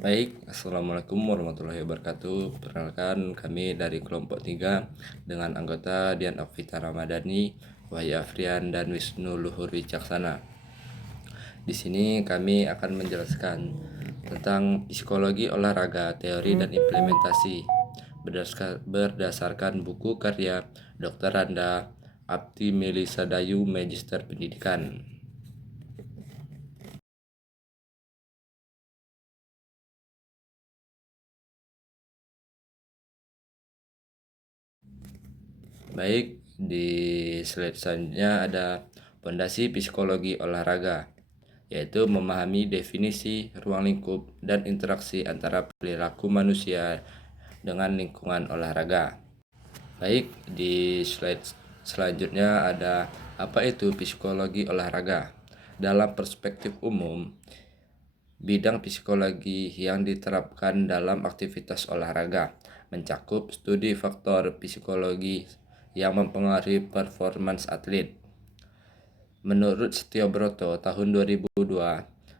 Baik, Assalamualaikum warahmatullahi wabarakatuh. Perkenalkan kami dari kelompok 3 dengan anggota Dian Okvita Ramadhani, Wahyu Afrian, dan Wisnu Luhur Wicaksana. Di sini kami akan menjelaskan tentang psikologi olahraga, teori dan implementasi berdasarkan buku karya Dr. Randa Apti Melisa Dayu, Magister Pendidikan. Baik, di slide selanjutnya ada fondasi psikologi olahraga, yaitu memahami definisi, ruang lingkup, dan interaksi antara perilaku manusia dengan lingkungan olahraga. Baik, di slide selanjutnya ada apa itu psikologi olahraga. Dalam perspektif umum, bidang psikologi yang diterapkan dalam aktivitas olahraga mencakup studi faktor psikologi yang mempengaruhi performance atlet. Menurut Setiobroto tahun 2002,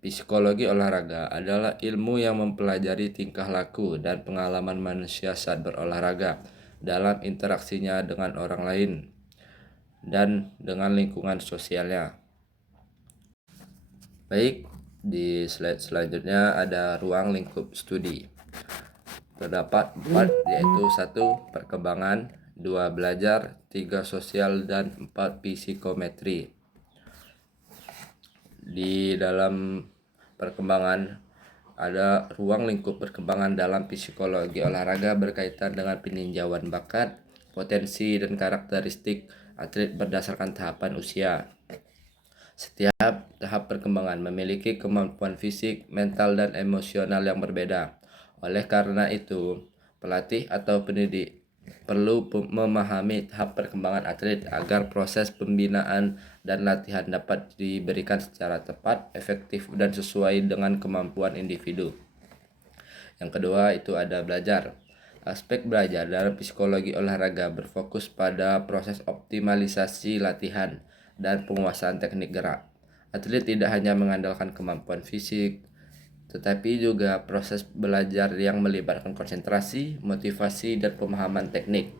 psikologi olahraga adalah ilmu yang mempelajari tingkah laku dan pengalaman manusia saat berolahraga dalam interaksinya dengan orang lain dan dengan lingkungan sosialnya. Baik, di slide selanjutnya ada ruang lingkup studi. Terdapat 4, yaitu 1. Perkembangan, 2. Belajar, 3. Sosial, dan 4. Psikometri. Di dalam perkembangan ada ruang lingkup perkembangan dalam psikologi olahraga berkaitan dengan peninjauan bakat, potensi, dan karakteristik atlet berdasarkan tahapan usia. Setiap tahap perkembangan memiliki kemampuan fisik, mental, dan emosional yang berbeda. Oleh karena itu, pelatih atau pendidik perlu memahami tahap perkembangan atlet agar proses pembinaan dan latihan dapat diberikan secara tepat, efektif, dan sesuai dengan kemampuan individu. Yang kedua itu ada belajar. Aspek belajar dalam psikologi olahraga berfokus pada proses optimalisasi latihan dan penguasaan teknik gerak. Atlet tidak hanya mengandalkan kemampuan fisik, tetapi juga proses belajar yang melibatkan konsentrasi, motivasi, dan pemahaman teknik.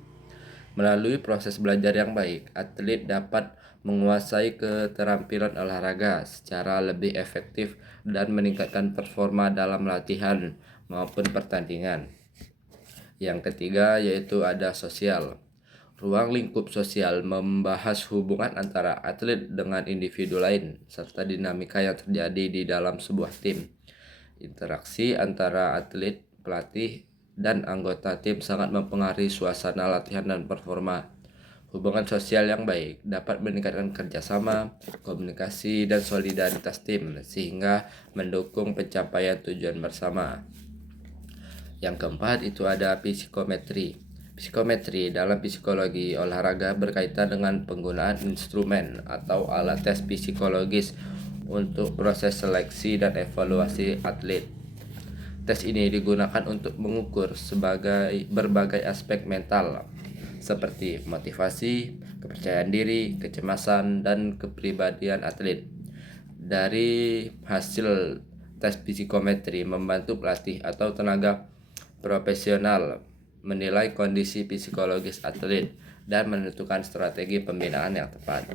Melalui proses belajar yang baik, atlet dapat menguasai keterampilan olahraga secara lebih efektif dan meningkatkan performa dalam latihan maupun pertandingan. Yang ketiga yaitu ada sosial. Ruang lingkup sosial membahas hubungan antara atlet dengan individu lain serta dinamika yang terjadi di dalam sebuah tim. Interaksi antara atlet, pelatih, dan anggota tim sangat mempengaruhi suasana latihan dan performa. Hubungan sosial yang baik dapat meningkatkan kerjasama, komunikasi, dan solidaritas tim sehingga mendukung pencapaian tujuan bersama. Yang keempat itu ada psikometri. Psikometri dalam psikologi olahraga berkaitan dengan penggunaan instrumen atau alat tes psikologis untuk proses seleksi dan evaluasi atlet. Tes ini digunakan untuk mengukur berbagai aspek mental seperti motivasi, kepercayaan diri, kecemasan, dan kepribadian atlet. Dari hasil tes psikometri membantu pelatih atau tenaga profesional menilai kondisi psikologis atlet dan menentukan strategi pembinaan yang tepat.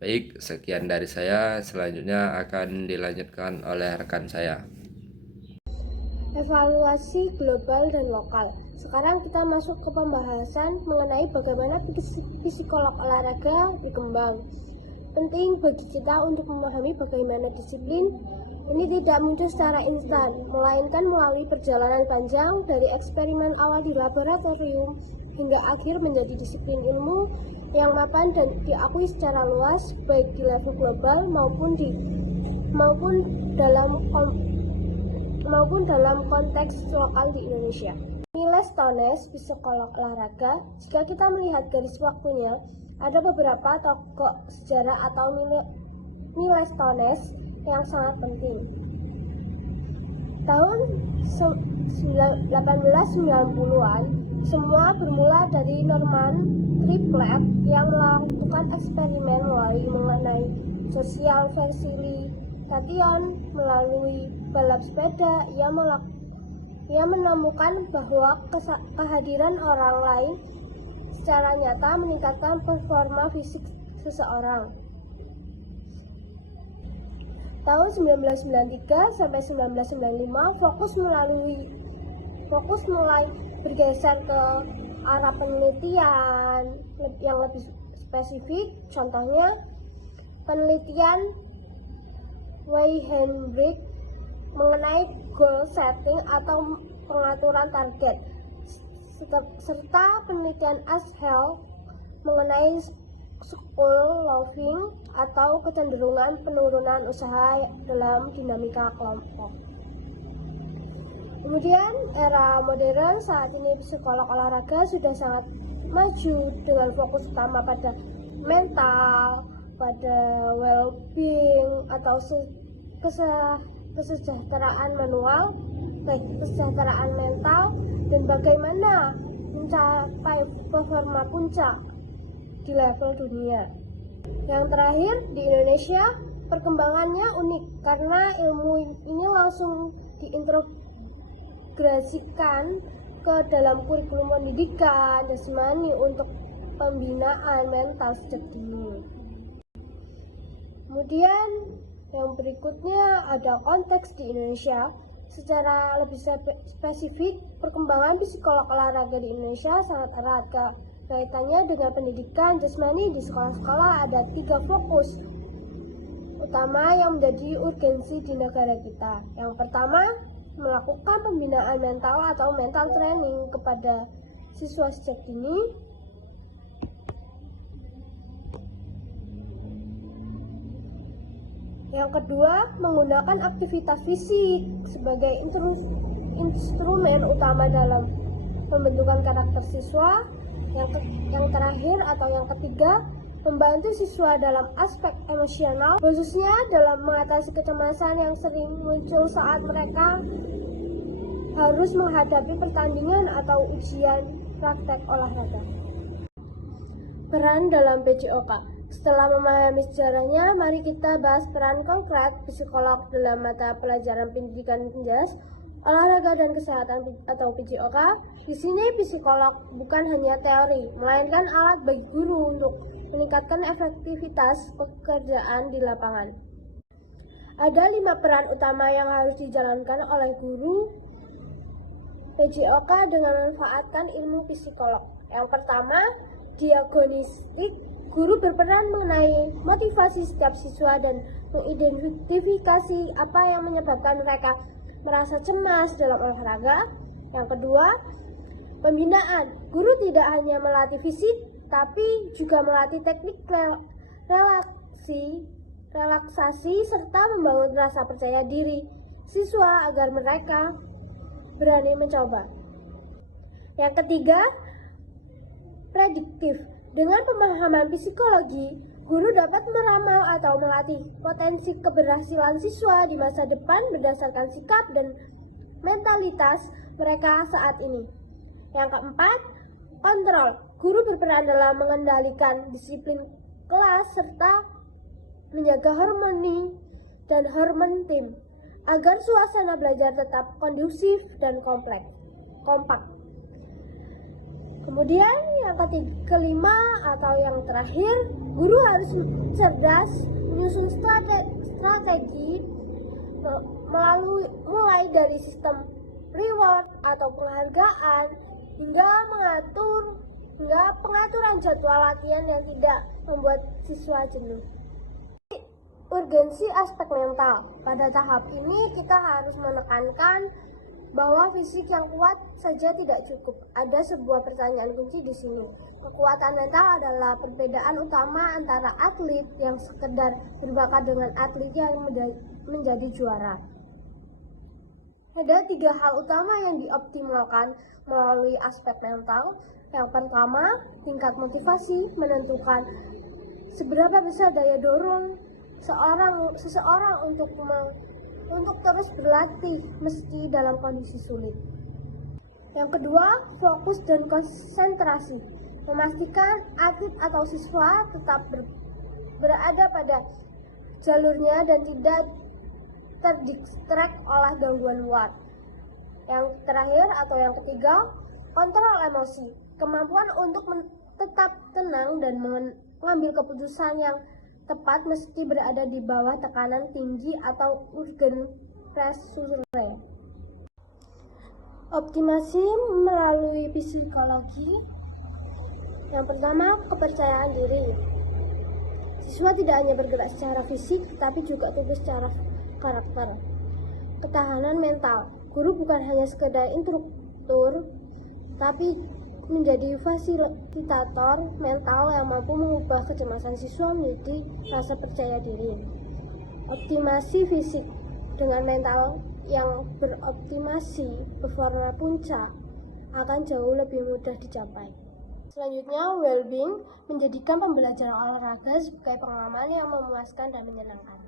Baik, sekian dari saya. Selanjutnya akan dilanjutkan oleh rekan saya. Evaluasi global dan lokal. Sekarang kita masuk ke pembahasan mengenai bagaimana psikolog olahraga berkembang. Penting bagi kita untuk memahami bagaimana disiplin ini tidak muncul secara instan, melainkan melalui perjalanan panjang dari eksperimen awal di laboratorium hingga akhir menjadi disiplin ilmu yang mapan dan diakui secara luas baik di level global maupun dalam konteks lokal di Indonesia. Miles Tones, psikolog olahraga. Jika kita melihat garis waktunya, ada beberapa tokoh sejarah atau Miles Tones yang sangat penting. Tahun 1890-an, semua bermula dari Norman Triplett yang melakukan eksperimen mengenai sosial latihan melalui balap sepeda, ia menemukan bahwa kehadiran orang lain secara nyata meningkatkan performa fisik seseorang. Tahun 1993 sampai 1995 fokus mulai bergeser ke arah penelitian yang lebih spesifik. Contohnya penelitian Weyhenrich mengenai goal setting atau pengaturan target, serta penelitian Ashel mengenai school loving atau kecenderungan penurunan usaha dalam dinamika kelompok. Kemudian era modern saat ini psikolog olahraga sudah sangat maju dengan fokus utama pada mental, pada well-being atau kesejahteraan manual, kesejahteraan mental, dan bagaimana mencapai performa puncak di level dunia. Yang terakhir, di Indonesia perkembangannya unik karena ilmu ini langsung diintegrasikan ke dalam kurikulum pendidikan jasmani untuk pembinaan mental sejak dini. Kemudian yang berikutnya ada konteks di Indonesia. Secara lebih spesifik, perkembangan psikolog olahraga di Indonesia sangat erat kaitannya dengan pendidikan jasmani. Di sekolah-sekolah ada 3 fokus utama yang menjadi urgensi di negara kita. Yang pertama, melakukan pembinaan mental atau mental training kepada siswa sejak dini. Yang kedua, menggunakan aktivitas fisik sebagai instrumen utama dalam pembentukan karakter siswa. Yang terakhir atau yang ketiga, membantu siswa dalam aspek emosional, khususnya dalam mengatasi kecemasan yang sering muncul saat mereka harus menghadapi pertandingan atau ujian praktek olahraga. Peran dalam PJOK. Setelah memahami sejarahnya, mari kita bahas peran konkret psikolog dalam mata pelajaran pendidikan penjelas olahraga dan kesehatan atau PJOK. Di sini psikolog bukan hanya teori, melainkan alat bagi guru untuk meningkatkan efektivitas pekerjaan di lapangan. Ada 5 peran utama yang harus dijalankan oleh guru PJOK dengan memanfaatkan ilmu psikolog. Yang pertama, diagnostik. Guru berperan mengenai motivasi setiap siswa dan mengidentifikasi apa yang menyebabkan mereka merasa cemas dalam olahraga. Yang kedua, pembinaan. Guru tidak hanya melatih fisik, tapi juga melatih teknik relaksasi serta membangun rasa percaya diri siswa agar mereka berani mencoba. Yang ketiga, prediktif. Dengan pemahaman psikologi, guru dapat meramal atau melatih potensi keberhasilan siswa di masa depan berdasarkan sikap dan mentalitas mereka saat ini. Yang keempat, kontrol. Guru berperan dalam mengendalikan disiplin kelas serta menjaga harmoni dan hormon tim agar suasana belajar tetap kondusif dan kompak. Kemudian yang kelima atau yang terakhir, guru harus cerdas menyusun strategi mulai dari sistem reward atau penghargaan hingga pengaturan jadwal latihan yang tidak membuat siswa jenuh. Urgensi aspek mental. Pada tahap ini kita harus menekankan bahwa fisik yang kuat saja tidak cukup. Ada sebuah pertanyaan kunci di sini. Kekuatan mental adalah perbedaan utama antara atlet yang sekedar berbakat dengan atlet yang menjadi juara. Ada 3 hal utama yang dioptimalkan melalui aspek mental. Yang pertama, tingkat motivasi menentukan seberapa besar daya dorong seseorang untuk terus berlatih meski dalam kondisi sulit. Yang kedua, fokus dan konsentrasi. Memastikan atlet atau siswa tetap berada pada jalurnya dan tidak terdistract oleh gangguan luar. Yang terakhir atau yang ketiga, kontrol emosi. Kemampuan untuk tetap tenang dan mengambil keputusan yang tepat meski berada di bawah tekanan tinggi atau urgen pressure. Optimasi melalui psikologi. Yang pertama, kepercayaan diri. Siswa tidak hanya bergerak secara fisik, tetapi juga tumbuh secara karakter. Ketahanan mental. Guru bukan hanya sekedar instruktur, tapi menjadi fasilitator mental yang mampu mengubah kecemasan siswa menjadi rasa percaya diri. Optimasi fisik. Dengan mental yang beroptimasi, performa puncak akan jauh lebih mudah dicapai. Selanjutnya, well-being menjadikan pembelajaran olahraga sebagai pengalaman yang memuaskan dan menyenangkan.